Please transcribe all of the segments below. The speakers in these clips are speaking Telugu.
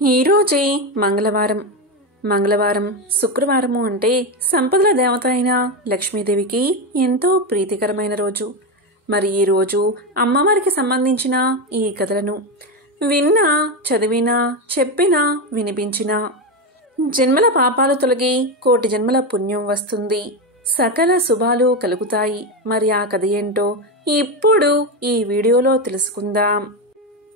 ఈరోజే మంగళవారం శుక్రవారము అంటే సంపదల దేవత అయిన లక్ష్మీదేవికి ఎంతో ప్రీతికరమైన రోజు. మరి ఈ రోజు అమ్మవారికి సంబంధించిన ఈ కథలను విన్నా, చదివినా, చెప్పినా, వినిపించినా జన్మల పాపాలు తొలగి కోటి జన్మల పుణ్యం వస్తుంది, సకల శుభాలు కలుగుతాయి. మరి ఆ కథ ఏంటో ఇప్పుడు ఈ వీడియోలో తెలుసుకుందాం.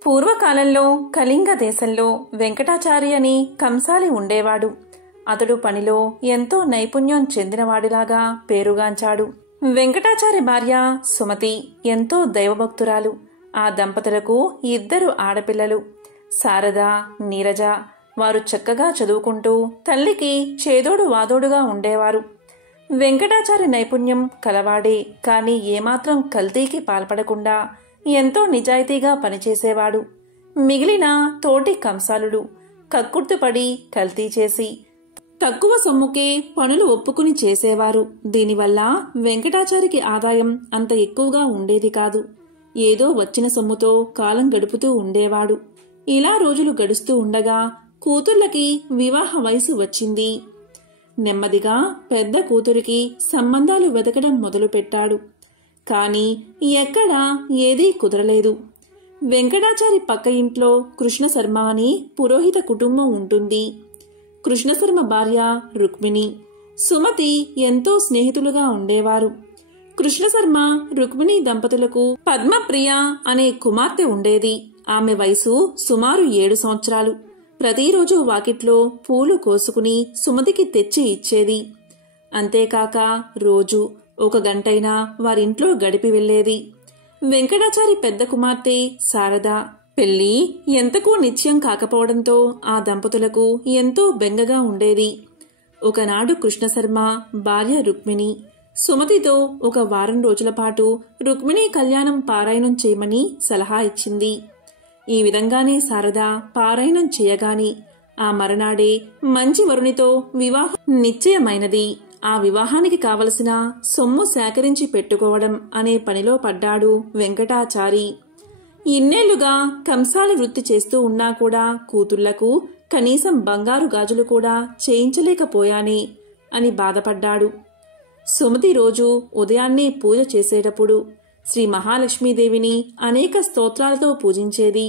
పూర్వకాలంలో కళింగ దేశంలో వెంకటాచారి అని కంసాలి ఉండేవాడు. అతడు పనిలో ఎంతో నైపుణ్యం చెందినవాడిలాగా పేరుగాంచాడు. వెంకటాచారి భార్య సుమతి ఎంతో దైవభక్తురాలు. ఆ దంపతులకు 2 ఆడపిల్లలు, శారద, నీరజ. వారు చక్కగా చదువుకుంటూ తల్లికి చేదోడు వాదోడుగా ఉండేవారు. వెంకటాచారి నైపుణ్యం కలవాడే, కాని ఏమాత్రం కల్తీకి పాల్పడకుండా ఎంతో నిజాయితీగా పనిచేసేవాడు. మిగిలిన తోటి కంసాలులు కక్కుర్తిపడి కల్తీ చేసి తక్కువ సొమ్ముకే పనులు ఒప్పుకుని చేసేవారు. దీనివల్ల వెంకటాచారికి ఆదాయం అంత ఎక్కువగా ఉండేది కాదు. ఏదో వచ్చిన సొమ్ముతో కాలం గడుపుతూ ఉండేవాడు. ఇలా రోజులు గడుస్తూ ఉండగా కూతుర్లకి వివాహ వయసు వచ్చింది. నెమ్మదిగా పెద్ద కూతురికి సంబంధాలు వెతకడం మొదలుపెట్టాడు. కాని ఎక్కడా ఏదీ కుదరలేదు. వెంకటాచారి పక్క ఇంట్లో కృష్ణశర్మ అని పురోహిత కుటుంబం ఉంటుంది. కృష్ణశర్మ భార్య రుక్మిణి, సుమతి ఎంతో స్నేహితులుగా ఉండేవారు. కృష్ణశర్మ, రుక్మిణి దంపతులకు పద్మప్రియ అనే కుమార్తె ఉండేది. ఆమె వయసు సుమారు 7 సంవత్సరాలు. ప్రతిరోజు వాకిట్లో పూలు కోసుకుని సుమతికి తెచ్చి ఇచ్చేది. అంతేకాక రోజు 1 గంటైనా వారింట్లో గడిపి వెళ్లేది. వెంకటాచారి పెద్ద కుమార్తె శారద పెళ్లి ఎంతకూ నిశ్చయం కాకపోవడంతో ఆ దంపతులకు ఎంతో బెంగగా ఉండేది. ఒకనాడు కృష్ణశర్మ భార్య రుక్మిణి సుమతితో 1 వారం రోజుల పాటు రుక్మిణి కళ్యాణం పారాయణం చేయమని సలహా ఇచ్చింది. ఈ విధంగానే శారద పారాయణం చేయగాని ఆ మరునాడే మంచి వరునితో వివాహం నిశ్చయమైనది. ఆ వివాహానికి కావలసిన సొమ్ము సేకరించి పెట్టుకోవడం అనే పనిలో పడ్డాడు వెంకటాచారి. ఇన్నేళ్లుగా కంసాలి వృత్తి చేస్తూ ఉన్నా కూడా కూతుళ్లకు కనీసం బంగారు గాజులు కూడా చేయించలేకపోయానే అని బాధపడ్డాడు. సుమతి రోజు ఉదయాన్నే పూజ చేసేటప్పుడు శ్రీ మహాలక్ష్మీదేవిని అనేక స్తోత్రాలతో పూజించేది.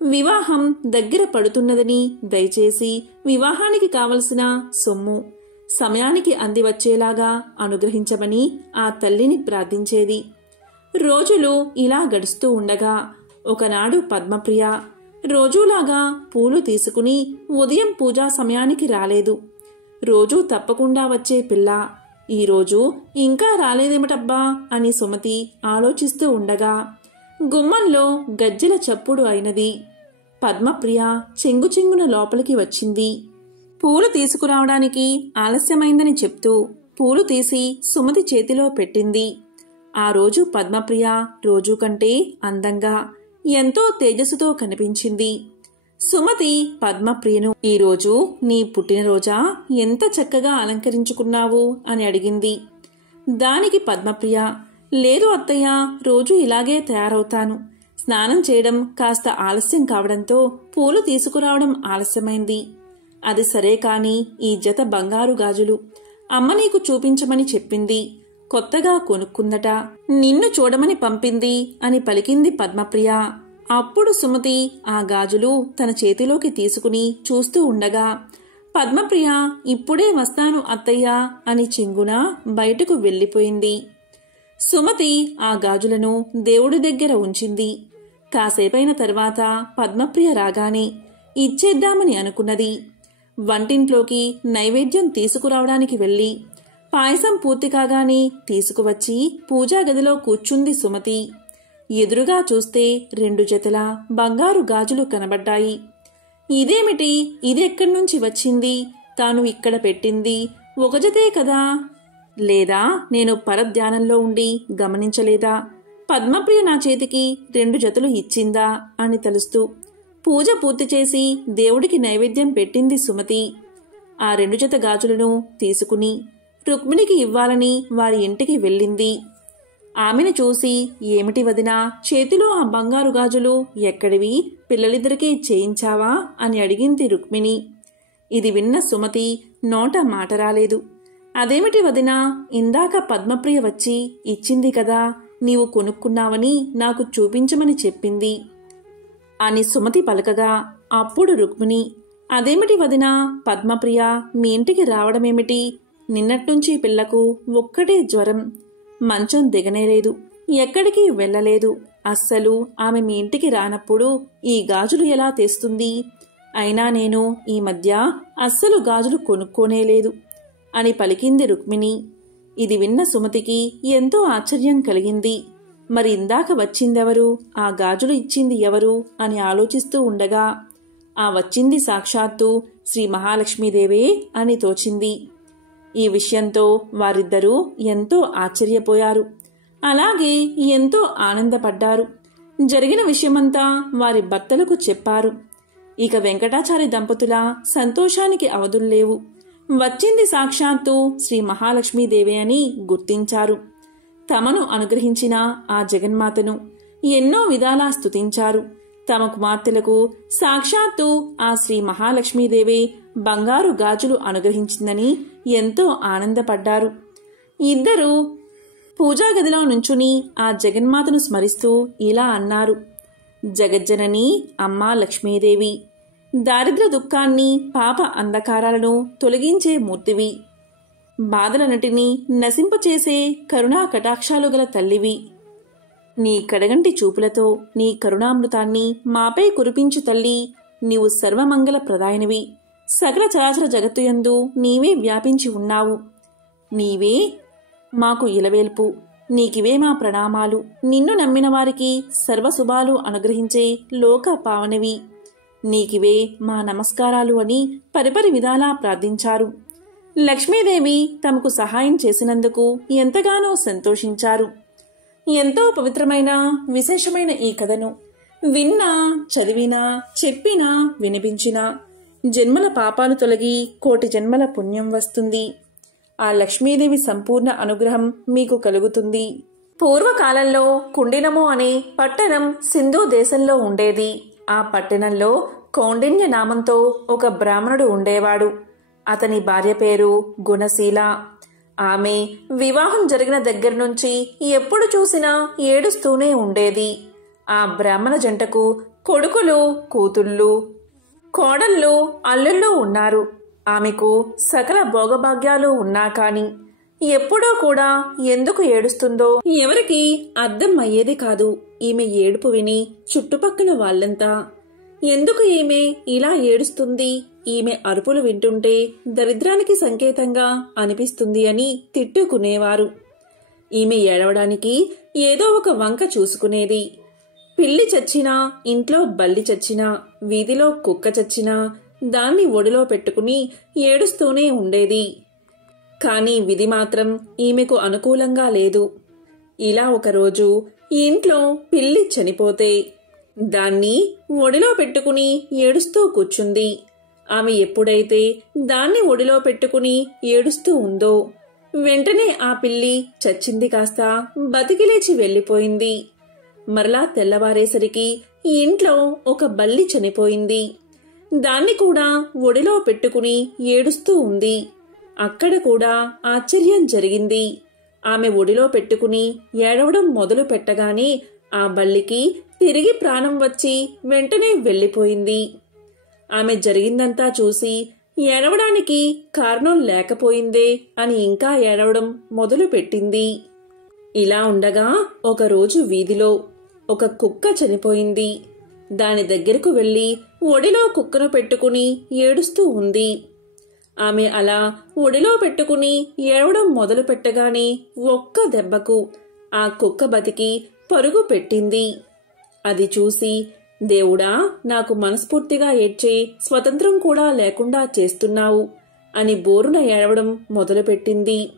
వివాహం దగ్గర పడుతున్నదని దయచేసి వివాహానికి కావలసిన సొమ్ము సమయానికి అందివచ్చేలాగా అనుగ్రహించమని ఆ తల్లిని ప్రార్థించేది. రోజులు ఇలా గడుస్తూ ఉండగా ఒకనాడు పద్మప్రియ రోజూలాగా పూలు తీసుకుని ఉదయం పూజా సమయానికి రాలేదు. రోజూ తప్పకుండా వచ్చే పిల్ల ఈరోజు ఇంకా రాలేదేమిటబ్బా అని సుమతి ఆలోచిస్తూ ఉండగా గుమ్మంలో గజ్జెల చప్పుడు అయినది. పద్మప్రియ చెంగుచెంగున లోపలికి వచ్చింది. పూలు తీసుకురావడానికి ఆలస్యమైందని చెప్తూ పూలు తీసి సుమతి చేతిలో పెట్టింది. ఆ రోజు పద్మప్రియ రోజు కంటే అందంగా ఎంతో తేజస్సుతో కనిపించింది. సుమతి పద్మప్రియను ఈరోజు నీ పుట్టినరోజా, ఎంత చక్కగా అలంకరించుకున్నావు అని అడిగింది. దానికి పద్మప్రియ లేదు అత్తయ్య, రోజు ఇలాగే తయారవుతాను. స్నానం చేయడం కాస్త ఆలస్యం కావడంతో పూలు తీసుకురావడం ఆలస్యమైంది. అది సరే కాని ఈ జత బంగారు గాజులు అమ్మ నీకు చూపించమని చెప్పింది. కొత్తగా కొనుక్కుందట, నిన్ను చూడమని పంపింది అని పలికింది పద్మప్రియ. అప్పుడు సుమతి ఆ గాజులు తన చేతిలోకి తీసుకుని చూస్తూ ఉండగా పద్మప్రియ ఇప్పుడే వస్తాను అత్తయ్య అని చెంగున బయటకు వెళ్లిపోయింది. సుమతి ఆ గాజులను దేవుడి దగ్గర ఉంచింది. కాసేపైన తర్వాత పద్మప్రియ రాగానే ఇచ్చేద్దామని అనుకున్నది. వంటింట్లోకి నైవేద్యం తీసుకురావడానికి వెళ్లి పాయసం పూర్తి కాగానే తీసుకువచ్చి పూజా గదిలో కూర్చుంది సుమతి. ఎదురుగా చూస్తే 2 జతల బంగారు గాజులు కనబడ్డాయి. ఇదేమిటి, ఇదెక్కడ్నుంచి వచ్చింది? తాను ఇక్కడ పెట్టింది 1 జతే కదా? లేదా నేను పరధ్యానంలో ఉండి గమనించలేదా? పద్మప్రియ నా చేతికి 2 జతలు ఇచ్చిందా అని తలుస్తూ పూజ పూర్తి చేసి దేవుడికి నైవేద్యం పెట్టింది సుమతి. ఆ 2 జత గాజులను తీసుకుని రుక్మిణికి ఇవ్వాలని వారి ఇంటికి వెళ్ళింది. ఆమెను చూసి, ఏమిటి వదినా, చేతిలో ఆ బంగారు గాజులు ఎక్కడివి? పిల్లలిద్దరికీ చేయించావా అని అడిగింది రుక్మిణి. ఇది విన్న సుమతి నోట మాట రాలేదు. అదేమిటి వదినా, ఇందాక పద్మప్రియ వచ్చి ఇచ్చింది కదా, నీవు కొనుక్కున్నావని నాకు చూపించమని చెప్పింది అని సుమతి పలకగా, అప్పుడు రుక్మిణి, అదేమిటి వదినా, పద్మప్రియ మీ ఇంటికి రావడమేమిటి? నిన్నట్నుంచి పిల్లకు ఒక్కటే జ్వరం, మంచం దిగనేలేదు, ఎక్కడికి వెళ్ళలేదు. అస్సలు ఆమె మీ ఇంటికి రానప్పుడు ఈ గాజులు ఎలా తెస్తుంది? అయినా నేను ఈ మధ్య అస్సలు గాజులు కొనుక్కోనేలేదు అని పలికింది రుక్మిణి. ఇది విన్న సుమతికి ఎంతో ఆశ్చర్యం కలిగింది. మరి ఇందాక వచ్చిందెవరు, ఆ గాజులు ఇచ్చింది ఎవరు అని ఆలోచిస్తూ ఉండగా, ఆ వచ్చింది సాక్షాత్తు శ్రీ మహాలక్ష్మీదేవే అని తోచింది. ఈ విషయంతో వారిద్దరూ ఎంతో ఆశ్చర్యపోయారు. అలాగే ఎంతో ఆనందపడ్డారు. జరిగిన విషయమంతా వారి భర్తలకు చెప్పారు. ఇక వెంకటాచారి దంపతుల సంతోషానికి అవధుల్లేవు. వచ్చింది సాక్షాత్తు శ్రీ మహాలక్ష్మీదేవి అని గుర్తించారు. తమను అనుగ్రహించిన ఆ జగన్మాతను ఎన్నో విధాలా స్తుతించారు. తమ కుమార్తెలకు సాక్షాత్తు ఆ శ్రీ మహాలక్ష్మీదేవి బంగారు గాజులు అనుగ్రహించిందని ఎంతో ఆనందపడ్డారు. ఇద్దరూ పూజాగదిలో నుంచుని ఆ జగన్మాతను స్మరిస్తూ ఇలా అన్నారు. జగజ్జనని అమ్మా లక్ష్మీదేవి, దారిద్ర్య దుఃఖాన్ని, పాప అంధకారాలను తొలగించే మూర్తివి, బాధలన్నిటినీ నశింపచేసే కరుణా కటాక్షాలు గల తల్లివి. నీ కడగంటి చూపులతో నీ కరుణామృతాన్ని మాపై కురిపించు తల్లి. నీవు సర్వమంగళ ప్రదాయనివి. సకల చరాచర జగత్తుయందు నీవే వ్యాపించి ఉన్నావు. నీవే మాకు ఇలవేల్పు. నీకివే మా ప్రణామాలు. నిన్ను నమ్మిన వారికి సర్వశుభాలు అనుగ్రహించే లోక పావనవి. నీకివే మా నమస్కారాలు అని పరిపరి విధాలా ప్రార్థించారు. లక్ష్మీదేవి తమకు సహాయం చేసినందుకు ఎంతగానో సంతోషించారు. ఎంతో పవిత్రమైన విశేషమైన ఈ కథను విన్నా, చదివినా, చెప్పినా, వినిపించినా జన్మల పాపాలు తొలగి కోటి జన్మల పుణ్యం వస్తుంది. ఆ లక్ష్మీదేవి సంపూర్ణ అనుగ్రహం మీకు కలుగుతుంది. పూర్వకాలంలో కుండినము అనే పట్టణం సింధు దేశంలో ఉండేది. ఆ పట్టణంలో కౌండిన్య నామంతో ఒక బ్రాహ్మణుడు ఉండేవాడు. అతని భార్య పేరు గుణశీల. ఆమె వివాహం జరిగిన దగ్గర నుంచి ఎప్పుడు చూసినా ఏడుస్తూనే ఉండేది. ఆ బ్రాహ్మణ జంటకు కొడుకులు, కూతుళ్ళు, కోడళ్ళు, అల్లుళ్ళు ఉన్నారు. ఆమెకు సకల భోగభాగ్యాలు ఉన్నా కాని ఎప్పుడూ కూడా ఎందుకు ఏడుస్తుందో ఎవరికి అర్థం అయ్యేది కాదు. ఈమె ఏడుపు విని చుట్టుపక్కల వాళ్ళంతా ఎందుకు ఈమె ఇలా ఏడుస్తుంది, ఈమె అరుపులు వింటుంటే దరిద్రానికి సంకేతంగా అనిపిస్తుంది అని తిట్టుకునేవారు. ఈమె ఏడవడానికి ఏదో ఒక వంక చూసుకునేది. పిల్లి చచ్చినా, ఇంట్లో బల్లి చచ్చినా, వీధిలో కుక్క చచ్చినా దాన్ని ఒడిలో పెట్టుకుని ఏడుస్తూనే ఉండేది. కాని విధి మాత్రం ఈమెకు అనుకూలంగా లేదు. ఇలా ఒకరోజు ఇంట్లో పిల్లి చనిపోతే దాన్ని ఒడిలో పెట్టుకుని ఏడుస్తూ కూర్చుంది. ఆమె ఎప్పుడైతే దాన్ని ఒడిలో పెట్టుకుని ఏడుస్తూ ఉందో వెంటనే ఆ పిల్లి చచ్చింది కాస్త బతికిలేచి వెళ్లిపోయింది. మరలా తెల్లవారేసరికి ఇంట్లో ఒక బల్లి చనిపోయింది. దాన్ని కూడా ఒడిలో పెట్టుకుని ఏడుస్తూ ఉంది. అక్కడ కూడా ఆశ్చర్యం జరిగింది. ఆమె ఒడిలో పెట్టుకుని ఏడవడం మొదలు పెట్టగానే ఆ బల్లికి తిరిగి ప్రాణం వచ్చి వెంటనే వెళ్లిపోయింది. ఆమె జరిగిందంతా చూసి ఏడవడానికి కారణం లేకపోయిందే అని ఇంకా ఏడవడం మొదలు పెట్టింది. ఇలా ఉండగా ఒకరోజు వీధిలో ఒక కుక్క చనిపోయింది. దాని దగ్గరకు వెళ్లి ఒడిలో కుక్కను పెట్టుకుని ఏడుస్తూ ఉంది. ఆమె అలా ఒడిలో పెట్టుకుని ఏడవడం మొదలు పెట్టగానే ఒక్క దెబ్బకు ఆ కుక్క బతికి పరుగు పెట్టింది. అది చూసి, దేవుడా, నాకు మనస్ఫూర్తిగా ఏడ్చే స్వతంత్రం కూడా లేకుండా చేస్తున్నావు అని బోరున ఏడవడం మొదలుపెట్టింది.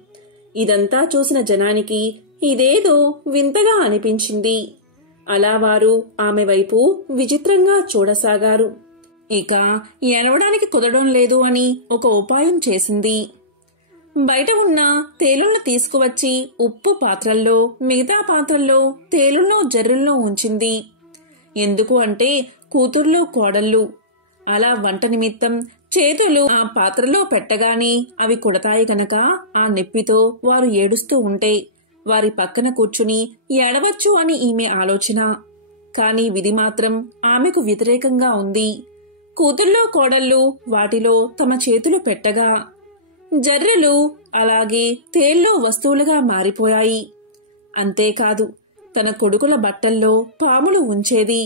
ఇదంతా చూసిన జనానికి ఇదేదో వింతగా అనిపించింది. అలా వారు ఆమె వైపు విచిత్రంగా చూడసాగారు. ఇక ఏడవడానికి కుదరడం లేదు అని ఒక ఉపాయం చేసింది. బయట ఉన్న తేలులను తీసుకువచ్చి ఉప్పు పాత్రల్లో, మిగతా పాత్రల్లో తేలుల్లో జర్రుల్లో ఉంచింది. ఎందుకు అంటే కూతుర్లు కోడళ్ళు. అలా వంట నిమిత్తం చేతులు ఆ పాత్రలో పెట్టగానే అవి కుడతాయి గనక ఆ నొప్పితో వారు ఏడుస్తూ ఉంటే వారి పక్కన కూర్చుని ఏడవచ్చు అని ఈమె ఆలోచన. కాని విధి మాత్రం ఆమెకు వ్యతిరేకంగా ఉంది. కూతుర్లో కోడళ్ళు వాటిలో తమ చేతులు పెట్టగా జర్రెలు అలాగే తేల్లో వస్తువులుగా మారిపోయాయి. అంతేకాదు తన కొడుకుల బట్టల్లో పాములు ఉంచేది.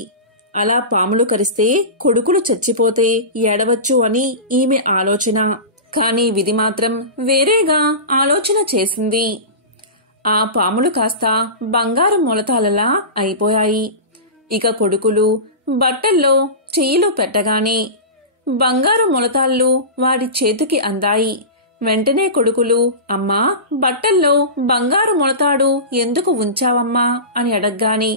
అలా పాములు కరిస్తే కొడుకులు చచ్చిపోతే ఏడవచ్చు అని ఈమె ఆలోచన. కాని విధి మాత్రం వేరేగా ఆలోచన చేసింది. ఆ పాములు కాస్త బంగారు మొలతాలలా అయిపోయాయి. ఇక కొడుకులు బట్టల్లో చెయ్యిలు పెట్టగానే బంగారు మొలతాళ్ళు వాడి చేతికి అందాయి. వెంటనే కొడుకులు, అమ్మా, బట్టల్లో బంగారు మొలతాడు ఎందుకు ఉంచావమ్మా అని అడగ్గానే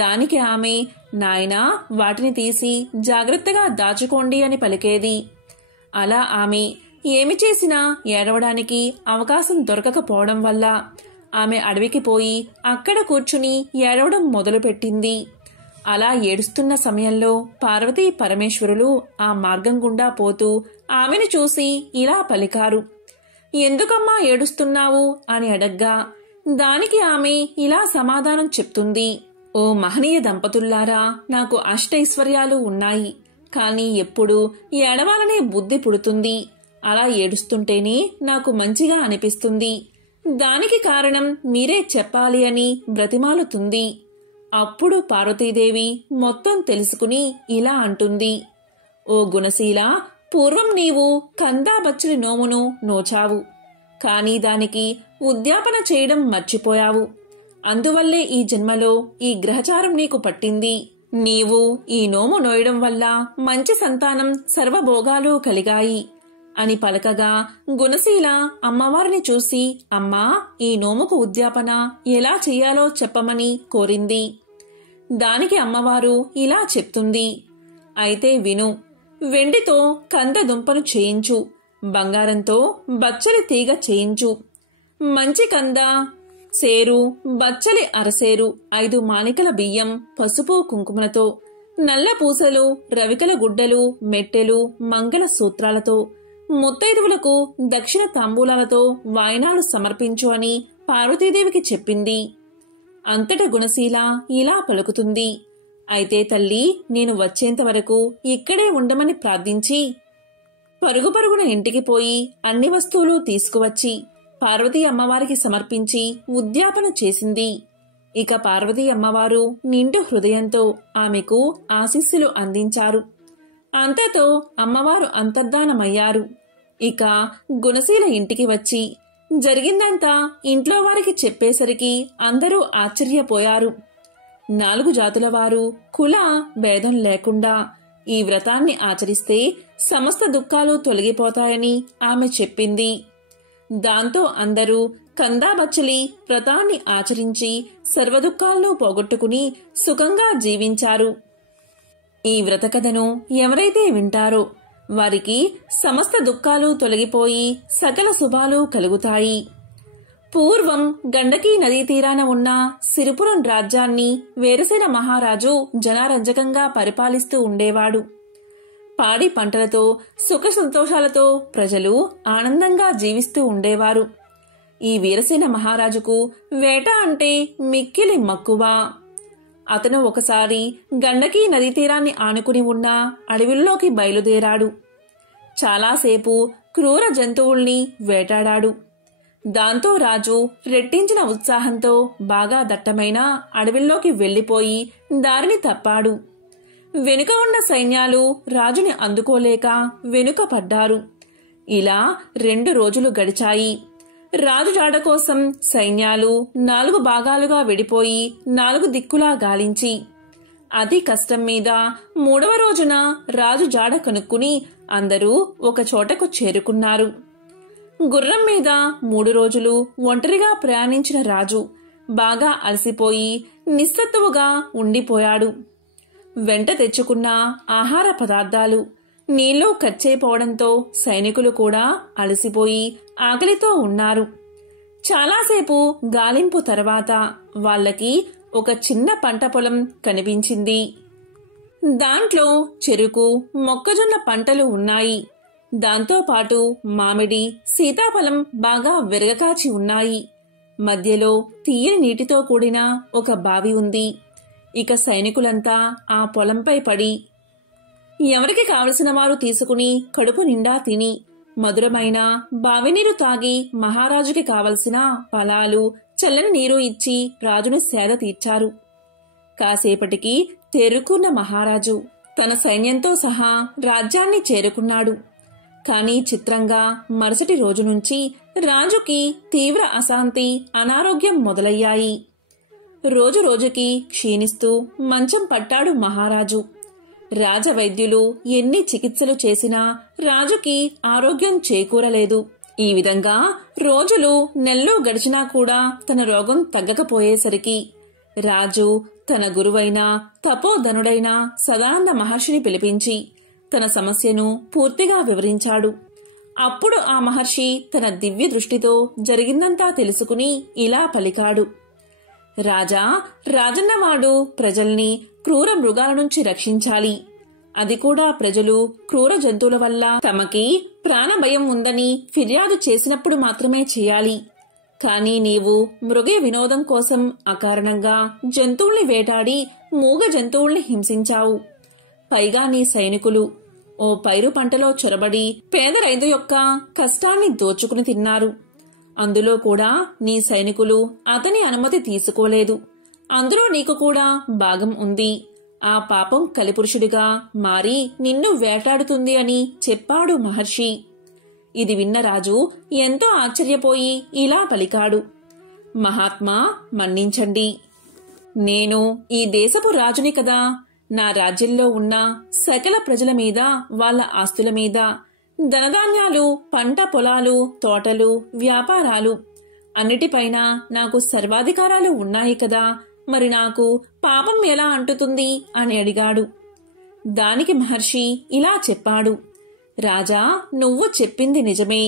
దానికి ఆమె, నాయనా, వాటిని తీసి జాగ్రత్తగా దాచుకోండి అని పలికేది. అలా ఆమె ఏమి చేసినా ఏడవడానికి అవకాశం దొరకకపోవడం వల్ల ఆమె అడవికి పోయి అక్కడ కూర్చుని ఏడవడం మొదలుపెట్టింది. అలా ఏడుస్తున్న సమయంలో పార్వతీ పరమేశ్వరులు ఆ మార్గం గుండా పోతూ ఆమెను చూసి ఇలా పలికారు. ఎందుకమ్మా ఏడుస్తున్నావు అని అడగ్గా దానికి ఆమె ఇలా సమాధానం చెప్తుంది. ఓ మహనీయ దంపతుల్లారా, నాకు అష్టైశ్వర్యాలు ఉన్నాయి. కాని ఎప్పుడు ఏడవాలనే బుద్ధి పుడుతుంది. అలా ఏడుస్తుంటేనే నాకు మంచిగా అనిపిస్తుంది. దానికి కారణం మీరే చెప్పాలి అని బ్రతిమాలుతుంది. అప్పుడు పార్వతీదేవి మొత్తం తెలుసుకుని ఇలా అంటుంది. ఓ గుణశీల, పూర్వం నీవు కందాబచ్చలి నోమును నోచావు. కాని దానికి ఉద్యాపన చేయడం మర్చిపోయావు. అందువల్లే ఈ జన్మలో ఈ గ్రహచారం నీకు పట్టింది. నీవు ఈ నోము నోయడం వల్ల మంచి సంతానం, సర్వభోగాలు కలిగాయి అని పలకగా గుణశీల అమ్మవారిని చూసి, అమ్మా, ఈ నోముకు ఉద్యాపన ఎలా చెయ్యాలో చెప్పమని కోరింది. దానికి అమ్మవారు ఇలా చెప్తుంది. అయితే విను. వెండితో కంద దుంపను చేయించు, బంగారంతో బచ్చలి తీగ చేయించు, మంచి కంద సేరు, బచ్చలి అరసేరు, 5 మానికల బియ్యం, పసుపు కుంకుమలతో, నల్ల పూసలు, రవికల గుడ్డలు, మెట్టెలు, మంగళ సూత్రాలతో, ముత్తైదువులకు దక్షిణ తాంబూలాలతో వాయనాలు సమర్పించు అని పార్వతీదేవికి చెప్పింది. అంతట గుణశీల ఇలా పలుకుతుంది. అయితే తల్లి, నేను వచ్చేంత వరకు ఇక్కడే ఉండమని ప్రార్థించి పరుగు పరుగున ఇంటికి పోయి అన్ని వస్తువులు తీసుకువచ్చి పార్వతీ అమ్మవారికి సమర్పించి ఉద్యాపన చేసింది. ఇక పార్వతీ అమ్మవారు నిండు హృదయంతో ఆమెకు ఆశీస్సులు అందించారు. అంతతో అమ్మవారు అంతర్ధానమయ్యారు. ఇక గుణశీల ఇంటికి వచ్చి జరిగిందంతా ఇంట్లో వారికి చెప్పేసరికి అందరూ ఆశ్చర్యపోయారు. 4 జాతుల వారు కుల భేదం లేకుండా ఈ వ్రతాన్ని ఆచరిస్తే సమస్త దుఃఖాలు తొలగిపోతాయని ఆమె చెప్పింది. దాంతో అందరూ కందాబచ్చలి వ్రతాన్ని ఆచరించి సర్వదుఃఖాలను పోగొట్టుకుని సుఖంగా జీవించారు. ఈ వ్రత కథను ఎవరైతే వింటారో వారికి సమస్త దుఃఖాలు తొలగిపోయి సకల శుభాలు కలుగుతాయి. పూర్వం గండకీ నదీ తీరాన ఉన్న సిరిపురం రాజ్యాన్ని వేరసేన మహారాజు జనారంజకంగా పరిపాలిస్తూ ఉండేవాడు. పాడి పంటలతో సుఖ సంతోషాలతో ప్రజలు ఆనందంగా జీవిస్తూ ఉండేవారు. ఈ వీరసేన మహారాజుకు వేట అంటే మిక్కిలి మక్కువ. అతను ఒకసారి గండకీ నదీ తీరాన్ని ఆనుకుని ఉన్న అడవిలోకి బయలుదేరాడు. చాలాసేపు క్రూర జంతువుల్ని వేటాడాడు. దాంతో రాజు రెట్టించిన ఉత్సాహంతో బాగా దట్టమైన అడవిలోకి వెళ్లిపోయి దారిని తప్పాడు. వెనుక ఉన్న సైన్యాలు రాజుని అందుకోలేక వెనుక పడ్డారు. ఇలా 2 రోజులు గడిచాయి. రాజు జాడ కోసం సైన్యాలు 4 భాగాలుగా విడిపోయి 4 దిక్కులా గాలించి అతి కష్టం మీద 3వ రోజున రాజు జాడ కనుక్కుని అందరూ ఒక చోటకు చేరుకున్నారు. గుర్రం మీద 3 రోజులు ఒంటరిగా ప్రయాణించిన రాజు బాగా అలసిపోయి నిస్సత్తువుగా ఉండిపోయాడు. వెంట తెచ్చుకున్న ఆహార పదార్థాలు నీళ్లు కచ్చైపోవడంతో సైనికులు కూడా అలసిపోయి ఆకలితో ఉన్నారు. చాలాసేపు గాలింపు తర్వాత వాళ్ళకి ఒక చిన్న పంట పొలం కనిపించింది. దాంట్లో చెరుకు, మొక్కజొన్న పంటలు ఉన్నాయి. దాంతోపాటు మామిడి, సీతాఫలం బాగా విరగకాచి ఉన్నాయి. మధ్యలో తీయని నీటితో కూడిన ఒక బావి ఉంది. ఇక సైనికులంతా ఆ పొలంపై పడి ఎవరికి కావలసిన వారు తీసుకుని కడుపు నిండా తిని మధురమైన బావినీరు తాగి మహారాజుకి కావలసిన ఫలాలు, చల్లని నీరు ఇచ్చి రాజును సేద తీర్చారు. కాసేపటికి తేరుకున్న మహారాజు తన సైన్యంతో సహా రాజ్యాన్ని చేరుకున్నాడు. కాని చిత్రంగా మరుసటి రోజు నుంచి రాజుకి తీవ్ర అశాంతి, అనారోగ్యం మొదలయ్యాయి. రోజు రోజుకి క్షీణిస్తూ మంచం పట్టాడు మహారాజు. రాజవైద్యులు ఎన్ని చికిత్సలు చేసినా రాజుకి ఆరోగ్యం చేకూరలేదు. ఈ విధంగా రోజులు నెలలు గడిచినా కూడా తన రోగం తగ్గకపోయేసరికి రాజు తన గురువైన తపోధనుడైన సదానంద మహర్షిని పిలిపించి తన సమస్యను పూర్తిగా వివరించాడు. అప్పుడు ఆ మహర్షి తన దివ్య దృష్టితో జరిగిందంతా తెలుసుకుని ఇలా పలికాడు. రాజా, రాజన్నవాడు ప్రజల్ని క్రూర మృగాల నుంచి రక్షించాలి. అది కూడా ప్రజలు క్రూర జంతువుల వల్ల తమకి ప్రాణభయం ఉందని ఫిర్యాదు చేసినప్పుడు మాత్రమే చేయాలి. కాని నీవు మృగ వినోదం కోసం అకారణంగా జంతువుల్ని వేటాడి మూగ జంతువుల్ని హింసించావు. పైగా నీ సైనికులు ఓ పైరు పంటలో చొరబడి పేద రైతు యొక్క కష్టాన్ని దోచుకుని తిన్నారు. అందులో కూడా నీ సైనికులు అతని అనుమతి తీసుకోలేదు. అందులో నీకు కూడా భాగం ఉంది. ఆ పాపం కలిపురుషుడిగా మారి నిన్ను వేటాడుతుంది అని చెప్పాడు మహర్షి. ఇది విన్న రాజు ఎంతో ఆశ్చర్యపోయి ఇలా పలికాడు. మహాత్మా, మన్నించండి. నేను ఈ దేశపు రాజుని కదా. నా రాజ్యంలో ఉన్న సకల ప్రజల మీద, వాళ్ళ ఆస్తుల మీద, ధనధాన్యాలు, పంట పొలాలు, తోటలు, వ్యాపారాలు అన్నిటిపైన నాకు సర్వాధికారాలు ఉన్నాయి కదా. మరి నాకు పాపం ఎలా అంటుతుంది అని అడిగాడు. దానికి మహర్షి ఇలా చెప్పాడు. రాజా, నువ్వు చెప్పింది నిజమే.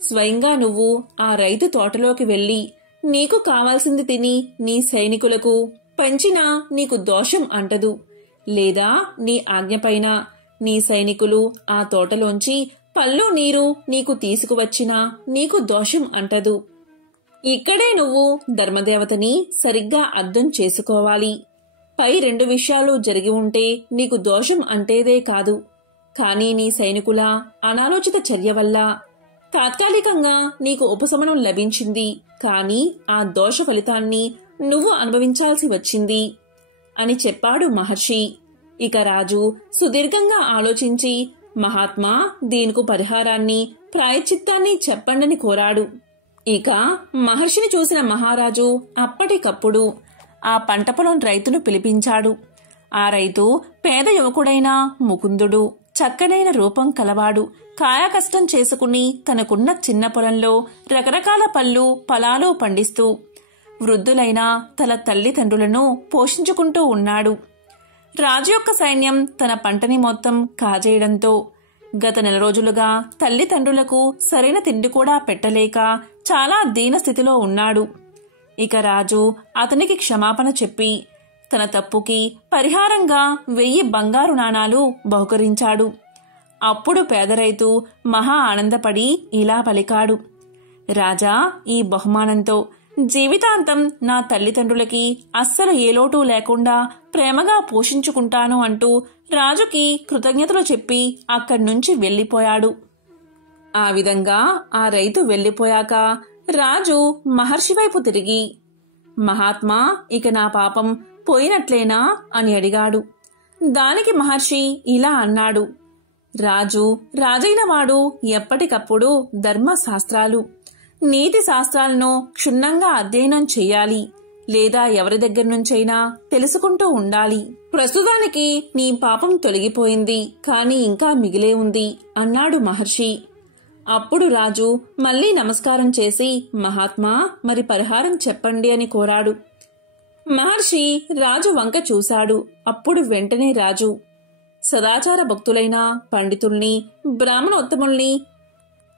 స్వయంగా నువ్వు ఆ రైతు తోటలోకి వెళ్లి నీకు కావాల్సింది తిని నీ సైనికులకు పంచినా నీకు దోషం అంటదు. లేదా నీ ఆజ్ఞపైన నీ సైనికులు ఆ తోటలోంచి పళ్ళు నీరు నీకు తీసుకువచ్చినా నీకు దోషం అంటదు. ఇక్కడే నువ్వు ధర్మదేవతని సరిగ్గా అర్థం చేసుకోవాలి. పై రెండు విషయాలు జరిగి ఉంటే నీకు దోషం అంటేదే కాదు. కానీ నీ సైనికుల అనాలోచిత చర్య వల్ల తాత్కాలికంగా నీకు ఉపశమనం లభించింది. కానీ ఆ దోష ఫలితాన్ని నువ్వు అనుభవించాల్సి వచ్చింది అని చెప్పాడు మహర్షి. ఇక రాజు సుదీర్ఘంగా ఆలోచించి, మహాత్మా, దీనికి పరిహారాన్ని, ప్రాయశ్చిత్తాన్ని చెప్పండని కోరాడు. ఇక మహర్షిని చూసిన మహారాజు అప్పటికప్పుడు ఆ పంట పొలం రైతును పిలిపించాడు. ఆ రైతు పేద యువకుడైన ముకుందుడు. చక్కనైన రూపం కలవాడు. కాయకష్టం చేసుకుని తనకున్న చిన్న పొలంలో రకరకాల పళ్ళు, ఫలాలు పండిస్తూ వృద్ధులైన తన తల్లిదండ్రులను పోషించుకుంటూ ఉన్నాడు. రాజు యొక్క సైన్యం తన పంటని మొత్తం కాజేయడంతో గత నెల రోజులుగా తల్లిదండ్రులకు సరైన తిండి కూడా పెట్టలేక చాలా దీనస్థితిలో ఉన్నాడు. ఇక రాజు అతనికి క్షమాపణ చెప్పి తన తప్పుకి పరిహారంగా 1000 బంగారు నాణాలు బహుకరించాడు. అప్పుడు పేద రైతు మహా ఆనందపడి ఇలా పలికాడు. రాజా, ఈ బహుమానంతో జీవితాంతం నా తల్లిదండ్రులకి అస్సలు ఏ లోటు లేకుండా ప్రేమగా పోషించుకుంటాను అంటూ రాజుకి కృతజ్ఞతలు చెప్పి అక్కడ్నుంచి వెళ్లిపోయాడు. ఆ విధంగా ఆ రైతు వెళ్లిపోయాక రాజు మహర్షి వైపు తిరిగి, మహాత్మా, ఇక నా పాపం పోయినట్లేనా అని అడిగాడు. దానికి మహర్షి ఇలా అన్నాడు. రాజైన వాడు ఎప్పటికప్పుడు ధర్మశాస్త్రాలు, నీతి శాస్త్రాలను క్షుణ్ణంగా అధ్యయనం చెయ్యాలి. లేదా ఎవరి దగ్గర నుంచైనా తెలుసుకుంటూ ఉండాలి. ప్రస్తుతానికి నీ పాపం తొలగిపోయింది, కాని ఇంకా మిగిలే ఉంది అన్నాడు మహర్షి. అప్పుడు రాజు మళ్లీ నమస్కారం చేసి, మహాత్మా, మరి పరిహారం చెప్పండి అని కోరాడు. మహర్షి రాజు వంక చూశాడు. అప్పుడు వెంటనే రాజు, సదాచార భక్తులైన పండితుల్ని, బ్రాహ్మణోత్తముల్ని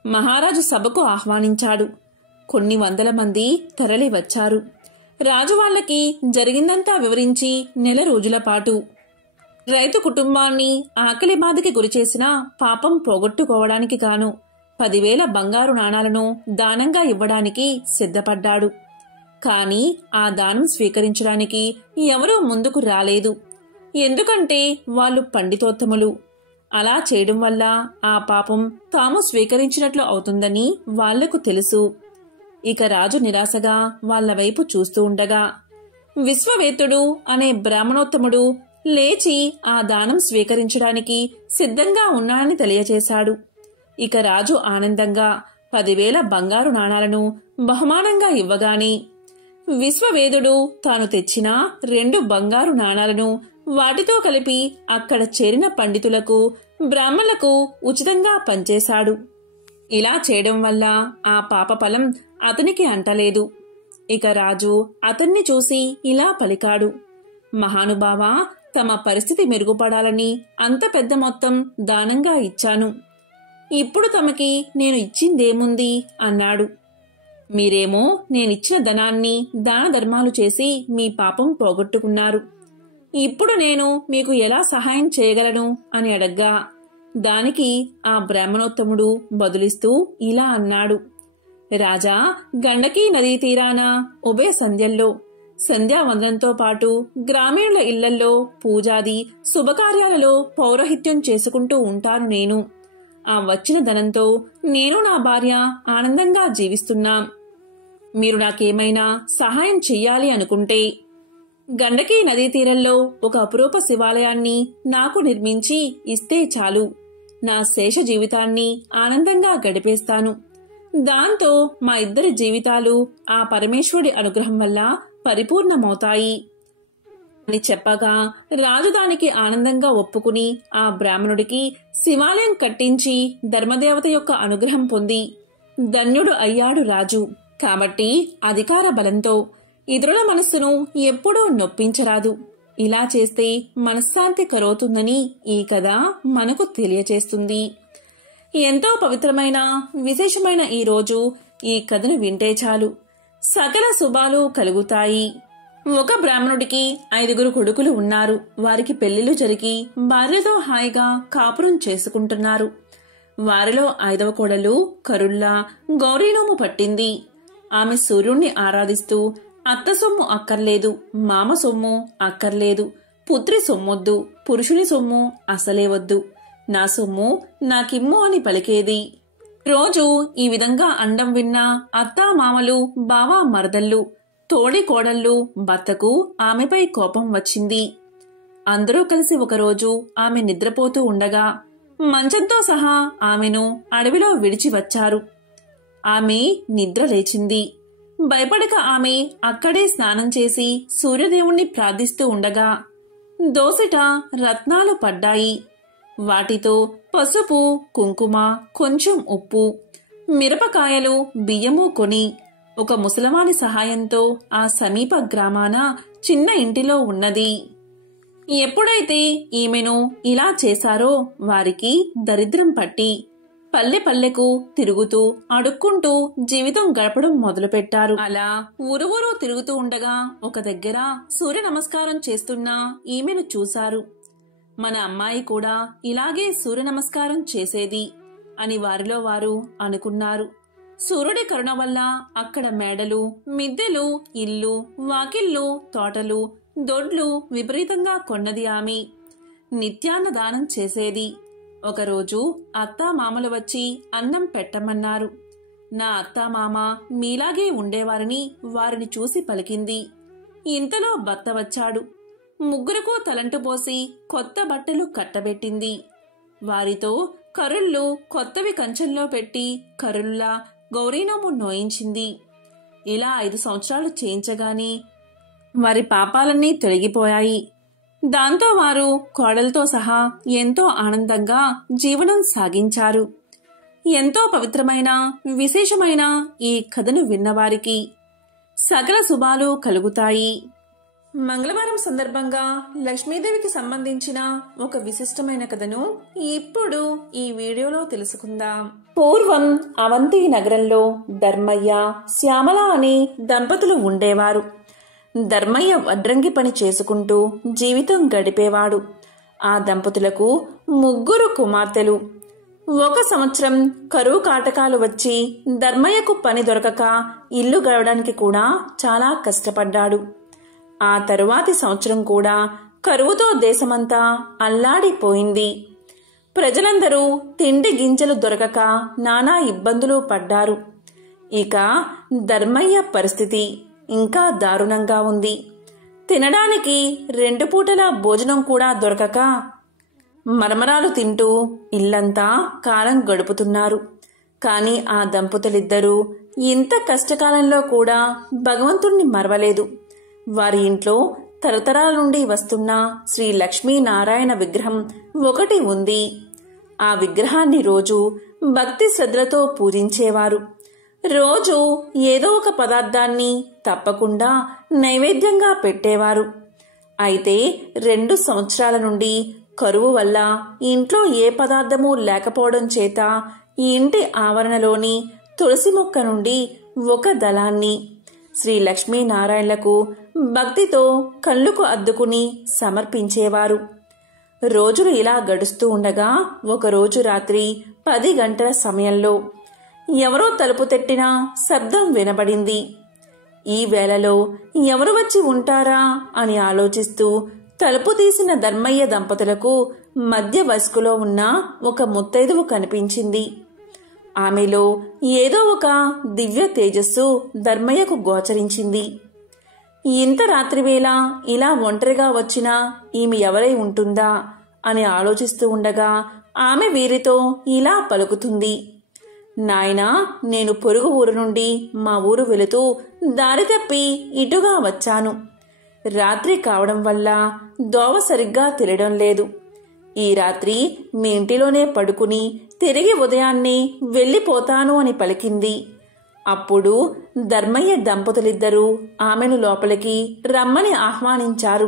మహారాజు సభకు ఆహ్వానించాడు. కొన్ని వందల మంది తరలి వచ్చారు. రాజు వాళ్ళకి జరిగిందంతా వివరించి నెల రోజుల పాటు రైతు కుటుంబాన్ని ఆకలి బాధకి గురిచేసిన పాపం పోగొట్టుకోవడానికి గాను 10,000 బంగారు నాణాలను దానంగా ఇవ్వడానికి సిద్ధపడ్డాడు. కాని ఆ దానం స్వీకరించడానికి ఎవరూ ముందుకు రాలేదు. ఎందుకంటే వాళ్ళు పండితోత్తములు. అలా చేయడం వల్ల ఆ పాపం తాము స్వీకరించినట్లు అవుతుందని వాళ్లకు తెలుసు. ఇక రాజు నిరాశగా వాళ్ల వైపు చూస్తూ ఉండగా విశ్వవేత్తుడు అనే బ్రాహ్మణోత్తముడు లేచి ఆ దానం స్వీకరించడానికి సిద్ధంగా ఉన్నానని తెలియచేశాడు. ఇక రాజు ఆనందంగా 10,000 బంగారు నాణాలను బహుమానంగా ఇవ్వగానే విశ్వవేదుడు తాను తెచ్చిన 2 బంగారు నాణాలను వాటితో కలిపి అక్కడ చేరిన పండితులకు, బ్రాహ్మణులకు ఉచితంగా పంచేశాడు. ఇలా చేయడం వల్ల ఆ పాపఫలం అతనికి అంటలేదు. ఇక రాజు అతన్ని చూసి ఇలా పలికాడు, మహానుభావా, తమ పరిస్థితి మెరుగుపడాలని అంత పెద్ద మొత్తం దానంగా ఇచ్చాను. ఇప్పుడు తమకి నేను ఇచ్చిందేముంది అన్నాడు. మీరేమో నేనిచ్చిన ధనాన్ని దాన ధర్మాలు చేసి మీ పాపం పోగొట్టుకున్నారు. ఇప్పుడు నేను మీకు ఎలా సహాయం చేయగలను అని అడగ్గా దానికి ఆ బ్రాహ్మణోత్తముడు బదులిస్తూ ఇలా అన్నాడు, రాజా, గండకీ నదీ తీరాన ఉభయ సంధ్యల్లో సంధ్యావందనంతో పాటు గ్రామీణుల ఇళ్లల్లో పూజాది శుభకార్యాలలో పౌరహిత్యం చేసుకుంటూ ఉంటాను నేను. ఆ వచ్చిన ధనంతో నేను నా భార్య ఆనందంగా జీవిస్తున్నాం. మీరు నాకేమైనా సహాయం చెయ్యాలి అనుకుంటే గండకీ నదీ తీరంలో ఒక అపురూప శివాలయాన్ని నాకు నిర్మించి ఇస్తే చాలు. నా శేష జీవితాన్ని ఆనందంగా గడిపేస్తాను. దాంతో మా ఇద్దరి జీవితాలు ఆ పరమేశ్వరుడి అనుగ్రహం వల్ల పరిపూర్ణమవుతాయి అని చెప్పగా రాజు దానికి ఆనందంగా ఒప్పుకుని ఆ బ్రాహ్మణుడికి శివాలయం కట్టించి ధర్మదేవత యొక్క అనుగ్రహం పొంది ధన్యుడు అయ్యాడు రాజు. కాబట్టి అధికార బలంతో ఇతరుల మనస్సును ఎప్పుడూ నొప్పించరాదు. ఇలా చేస్తే మనశ్శాంతి కరవుతుందని ఈ కథ మనకు తెలియచేస్తుంది. ఎంతో పవిత్రమైన విశేషమైన ఈ రోజు ఈ కథను వింటే చాలు సకల శుభాలు కలుగుతాయి. ఒక బ్రాహ్మణుడికి 5 కొడుకులు ఉన్నారు. వారికి పెళ్లిళ్లు జరిగి భార్యతో హాయిగా కాపురం చేసుకుంటున్నారు. వారిలో 5వ కోడలు కరుల్లా గౌరీనోము పట్టింది. ఆమె సూర్యుణ్ణి ఆరాధిస్తూ అత్త సొమ్ము అక్కర్లేదు, మామ సొమ్ము అక్కర్లేదు, పుత్రి సొమ్మొద్దు, పురుషుని సొమ్ము అసలే వద్దు, నా సొమ్ము నాకిమ్ము అని పలికేది. రోజు ఈ విధంగా అండం విన్న అత్తా మామలు, బావా మరదళ్ళు, తోడి కోడళ్ళు భర్తకు ఆమెపై కోపం వచ్చింది. అందరూ కలిసి ఒకరోజు ఆమె నిద్రపోతూ ఉండగా మంచంతో సహా ఆమెను అడవిలో విడిచి వచ్చారు. ఆమె నిద్ర లేచింది. భయపడక ఆమె అక్కడే స్నానం చేసి సూర్యదేవుణ్ణి ప్రార్థిస్తూ ఉండగా దోసిట రత్నాలు పడ్డాయి. వాటితో పసుపు, కుంకుమ, కొంచెం ఉప్పు, మిరపకాయలు, బియ్యము కొని ఒక ముసలవాని సహాయంతో ఆ సమీప గ్రామాన చిన్న ఇంటిలో ఉన్నది. ఎప్పుడైతే ఈమెను ఇలా చేశారో వారికి దరిద్రం పట్టి పల్లె పల్లెకు తిరుగుతూ అడుక్కుంటూ జీవితం గడపడం మొదలుపెట్టారు. అలా ఊరు తిరుగుతూ ఉండగా ఒక దగ్గర సూర్య నమస్కారం చేస్తున్న ఈమెను చూశారు. మన అమ్మాయి కూడా ఇలాగే సూర్య నమస్కారం చేసేది అని వారిలో వారు అనుకున్నారు. సూర్యుడి కరుణ వల్ల అక్కడ మేడలు, మిద్దెలు, ఇల్లు, వాకిళ్ళు, తోటలు, దొడ్లు విపరీతంగా కొన్నది ఆమె. నిత్యాన్నదానం చేసేది. ఒకరోజు అత్తామామలు వచ్చి అన్నం పెట్టమన్నారు. నా అత్తామామ మీలాగే ఉండేవారని వారిని చూసి పలికింది. ఇంతలో భర్త వచ్చాడు. ముగ్గురుకు తలంటు పోసి కొత్త బట్టలు కట్టబెట్టింది. వారితో కరుళ్ళు కొత్తవి కంచెంలో పెట్టి కరుల్లా గౌరీనోము నోయించింది. ఇలా 5 సంవత్సరాలు చేయించగానే వారి పాపాలన్నీ తొలగిపోయాయి. దాంతో వారు కోడలతో సహా ఎంతో ఆనందంగా జీవనం సాగించారు. ఎంతో పవిత్రమైన విశేషమైన ఈ కథను విన్నవారికి సకల శుభాలు కలుగుతాయి. మంగళవారం సందర్భంగా లక్ష్మీదేవికి సంబంధించిన ఒక విశిష్టమైన కథను ఇప్పుడు ఈ వీడియోలో తెలుసుకుందాం. పూర్వం అవంతి నగరంలో ధర్మయ్య, శ్యామల అనే దంపతులు ఉండేవారు. ధర్మయ్య వడ్రంగి పని చేసుకుంటూ జీవితం గడిపేవాడు. ఆ దంపతులకు 3 కుమార్తెలు. ఒక సంవత్సరం కరువు కాటకాలు వచ్చి ధర్మయ్యకు పని దొరకక ఇల్లు గడవడానికి కూడా చాలా కష్టపడ్డాడు. ఆ తరువాతి సంవత్సరం కూడా కరువుతో దేశమంతా అల్లాడిపోయింది. ప్రజలందరూ తిండి గింజలు దొరకక నానా ఇబ్బందులు పడ్డారు. ఇక ధర్మయ్య పరిస్థితి ఇంకా దారుణంగా ఉంది. తినడానికి 2 పూటల భోజనం కూడా దొరకక మరమరాలు తింటూ ఇల్లంతా కాలం గడుపుతున్నారు. కాని ఆ దంపతులిద్దరూ ఇంత కష్టకాలంలో కూడా భగవంతుణ్ణి మరవలేదు. వారి ఇంట్లో తరతరాల నుండి వస్తున్న శ్రీ లక్ష్మీనారాయణ విగ్రహం ఒకటి ఉంది. ఆ విగ్రహాన్ని రోజు భక్తి శ్రద్ధలతో పూజించేవారు. రోజు ఏదో ఒక పదార్థాన్ని తప్పకుండా నైవేద్యంగా పెట్టేవారు. అయితే 2 సంవత్సరాల నుండి కరువు వల్ల ఇంట్లో ఏ పదార్థమూ లేకపోవడం చేత ఈ ఇంటి ఆవరణలోని తులసి మొక్క నుండి ఒక దళాన్ని శ్రీ లక్ష్మీనారాయణలకు భక్తితో కళ్ళుకు అద్దుకుని సమర్పించేవారు. రోజులు ఇలా గడుస్తూ ఉండగా ఒకరోజు రాత్రి 10 గంటల సమయంలో ఎవరో తలుపు తట్టిన శబ్దం వినబడింది. ఈ వేళలో ఎవరు వచ్చి ఉంటారా అని ఆలోచిస్తూ తలుపు తీసిన ధర్మయ్య దంపతులకు మధ్య వయస్కులో ఉన్న ఒక ముత్తైదువు కనిపించింది. ఆమెలో ఏదో ఒక దివ్య తేజస్సు ధర్మయ్యకు గోచరించింది. ఇంత రాత్రివేళ ఇలా ఒంటరిగా వచ్చినా ఈమె ఎవరై ఉంటుందా అని ఆలోచిస్తూ ఉండగా ఆమె వీరితో ఇలా పలుకుతుంది. నాయనా, నేను పొరుగు ఊరు నుండి మా ఊరు వెళుతూ దారి తప్పి ఇటుగా వచ్చాను. రాత్రి కావడం వల్ల దోవ సరిగ్గా తెలియడం లేదు. ఈ రాత్రి మీ ఇంటిలోనే పడుకుని తిరిగి ఉదయాన్నే వెళ్ళిపోతాను అని పలికింది. అప్పుడు ధర్మయ్య దంపతులిద్దరూ ఆమెను లోపలికి రమ్మని ఆహ్వానించారు.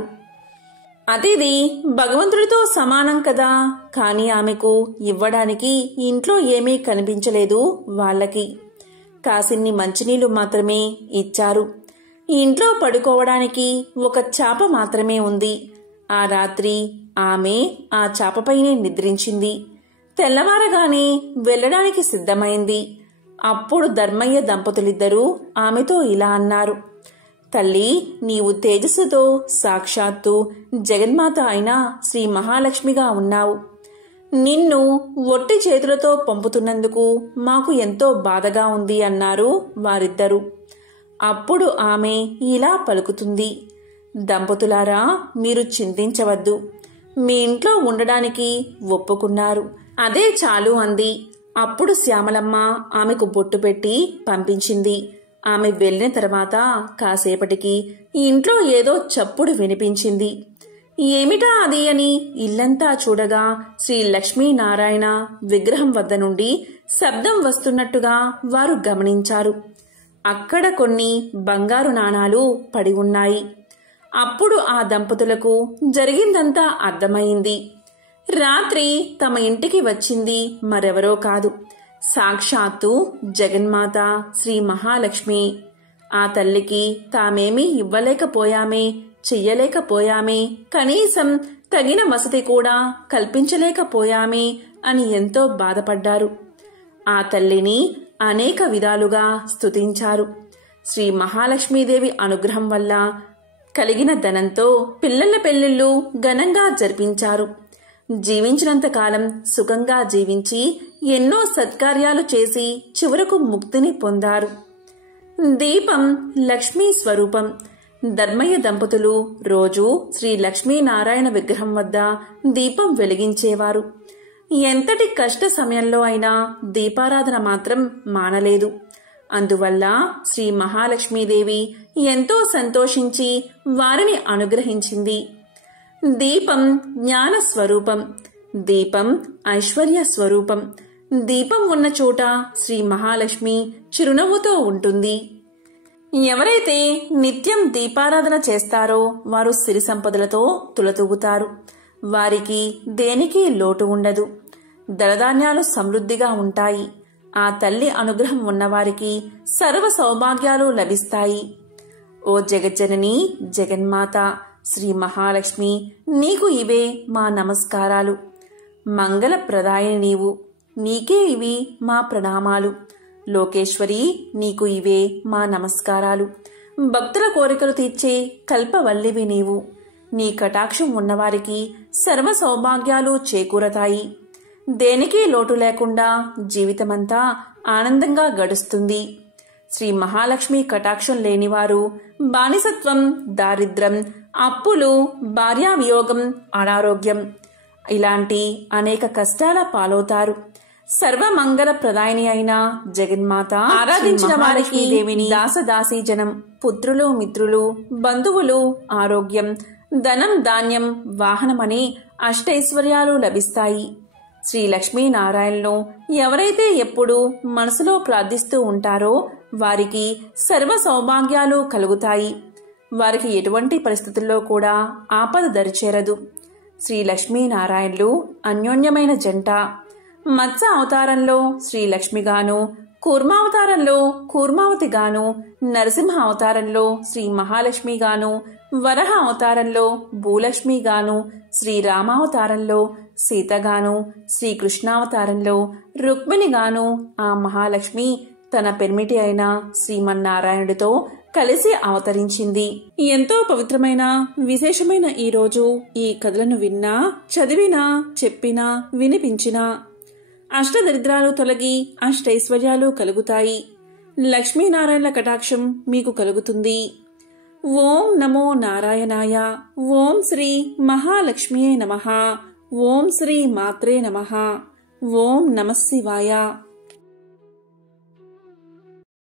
అతిథి భగవంతుడితో సమానం కదా, కాని ఆమెకు ఇవ్వడానికి ఇంట్లో ఏమీ కనిపించలేదు. వాళ్ళకి కాసిన్ని మంచినీళ్లు మాత్రమే ఇచ్చారు. ఇంట్లో పడుకోవడానికి ఒక చాప మాత్రమే ఉంది. ఆ రాత్రి ఆమె ఆ చాపపైనే నిద్రించింది. తెల్లవారగానే వెళ్లడానికి సిద్ధమైంది. అప్పుడు ధర్మయ్య దంపతులిద్దరూ ఆమెతో ఇలా అన్నారు. తల్లి, నీవు తేజస్సుతో సాక్షాత్తు జగన్మాత అయిన శ్రీ మహాలక్ష్మిగా ఉన్నావు. నిన్ను ఒట్టి చేతులతో పంపుతున్నందుకు మాకు ఎంతో బాధగా ఉంది అన్నారు వారిద్దరూ. అప్పుడు ఆమె ఇలా పలుకుతుంది. దంపతులారా, మీరు చింతించవద్దు. మీ ఇంట్లో ఉండడానికి ఒప్పుకున్నారు, అదే చాలు అంది. అప్పుడు శ్యామలమ్మ ఆమెకు బొట్టు పెట్టి పంపించింది. ఆమె వెళ్లిన తర్వాత కాసేపటికి ఇంట్లో ఏదో చప్పుడు వినిపించింది. ఏమిటా అది అని ఇల్లంతా చూడగా శ్రీ లక్ష్మీనారాయణ విగ్రహం వద్ద నుండి శబ్దం వస్తున్నట్టుగా వారు గమనించారు. అక్కడ కొన్ని బంగారు నాణాలు పడి ఉన్నాయి. అప్పుడు ఆ దంపతులకు జరిగిందంతా అర్థమైంది. రాత్రి తమ ఇంటికి వచ్చింది మరెవరో కాదు, సాక్షాత్తు జగన్మాత శ్రీ మహాలక్ష్మి. ఆ తల్లికి తామేమీ ఇవ్వలేకపోయామే, చెయ్యలేకపోయామే, కనీసం తగిన వసతి కూడా కల్పించలేకపోయామే అని ఎంతో బాధపడ్డారు. ఆ తల్లిని అనేక విధాలుగా స్తుతించారు. శ్రీ మహాలక్ష్మీదేవి అనుగ్రహం వల్ల కలిగిన ధనంతో పిల్లల పెళ్లిళ్లు ఘనంగా జరిపించారు. జీవించినంతకాలం సుఖంగా జీవించి ఎన్నో సత్కార్యాలు చేసి చివరకు ముక్తిని పొందారు. దీపం లక్ష్మీ స్వరూపం. ధర్మయ్య దంపతులు రోజు శ్రీ లక్ష్మీనారాయణ విగ్రహం వద్ద దీపం వెలిగించేవారు. ఎంతటి కష్ట సమయంలో అయినా దీపారాధన మాత్రం మానలేదు. అందువల్ల శ్రీ మహాలక్ష్మీదేవి ఎంతో సంతోషించి వారిని అనుగ్రహించింది. దీపం జ్ఞాన స్వరూపం, దీపం ఐశ్వర్య స్వరూపం. దీపం ఉన్న చోట శ్రీ మహాలక్ష్మి చిరునవ్వుతో ఉంటుంది. ఎవరైతే నిత్యం దీపారాధన చేస్తారో వారు సిరి సంపదలతో తులతూగుతారు. వారికి దేనికి లోటు ఉండదు. ధనధాన్యాలు సమృద్ధిగా ఉంటాయి. ఆ తల్లి అనుగ్రహం ఉన్నవారికి సర్వ సౌభాగ్యాలు లభిస్తాయి. ఓ జగజ్జనని, జగన్మాత శ్రీ మహాలక్ష్మి, నీకు ఇవే మా నమస్కారాలు. మంగళప్రదాయిని నీవు, నీకే ఇవి మా ప్రణామాలు. లోకేశ్వరి, నీకు ఇవే మా నమస్కారాలు. భక్తుల కోరికలు తీర్చే కల్పవల్లివి నీవు. నీ కటాక్షం ఉన్నవారికి సర్వ సౌభాగ్యాలు చేకూరతాయి. దేనికి లోటు లేకుండా జీవితమంతా ఆనందంగా గడుస్తుంది. శ్రీ మహాలక్ష్మి కటాక్షం లేనివారు బానిసత్వం, దారిద్ర్యం, అప్పులు, భార్యావియోగం, అనారోగ్యం ఇలాంటి అనేక కష్టాల పాలవుతారు. సర్వమంగళ ప్రదాయిని అయిన జగన్మాత ఆరాధించిన వారికి దేవిని దాసదాసీ జనం, పుత్రులు, మిత్రులు, బంధువులు, ఆరోగ్యం, ధనం, ధాన్యం, వాహనమని అష్టైశ్వర్యాలు లభిస్తాయి. శ్రీ లక్ష్మీనారాయణను ఎవరైతే ఎప్పుడూ మనసులో ప్రార్థిస్తూ ఉంటారో వారికి సర్వ సౌభాగ్యాలు కలుగుతాయి. వారికి ఎటువంటి పరిస్థితుల్లో కూడా ఆపద దరిచేరదు. శ్రీ లక్ష్మీనారాయణులు అన్యోన్యమైన జంట. మత్స్య అవతారంలో శ్రీలక్ష్మిగాను, కూర్మావతారంలో కూర్మావతిగాను, నరసింహ అవతారంలో శ్రీ మహాలక్ష్మిగాను, వరహ అవతారంలో భూలక్ష్మిగాను, శ్రీరామావతారంలో సీతగాను, శ్రీకృష్ణావతారంలో రుక్మిణిగాను ఆ మహాలక్ష్మి తన పెర్మిటి అయిన శ్రీమన్నారాయణుడితో కలిసి అవతరించింది. ఎంతో పవిత్రమైన విశేషమైన ఈ రోజు ఈ కథలను విన్నా, చదివినా, చెప్పినా, వినిపించినా అష్టదరిద్రాలు తొలగి అష్టైశ్వర్యాలు కలుగుతాయి. లక్ష్మీనారాయణల కటాక్షం మీకు కలుగుతుంది. ఓం నమో నారాయణాయ. ఓం శ్రీ మహాలక్ష్మియే నమః. ఓం శ్రీ మాత్రే నమః. ఓం నమః శివాయ.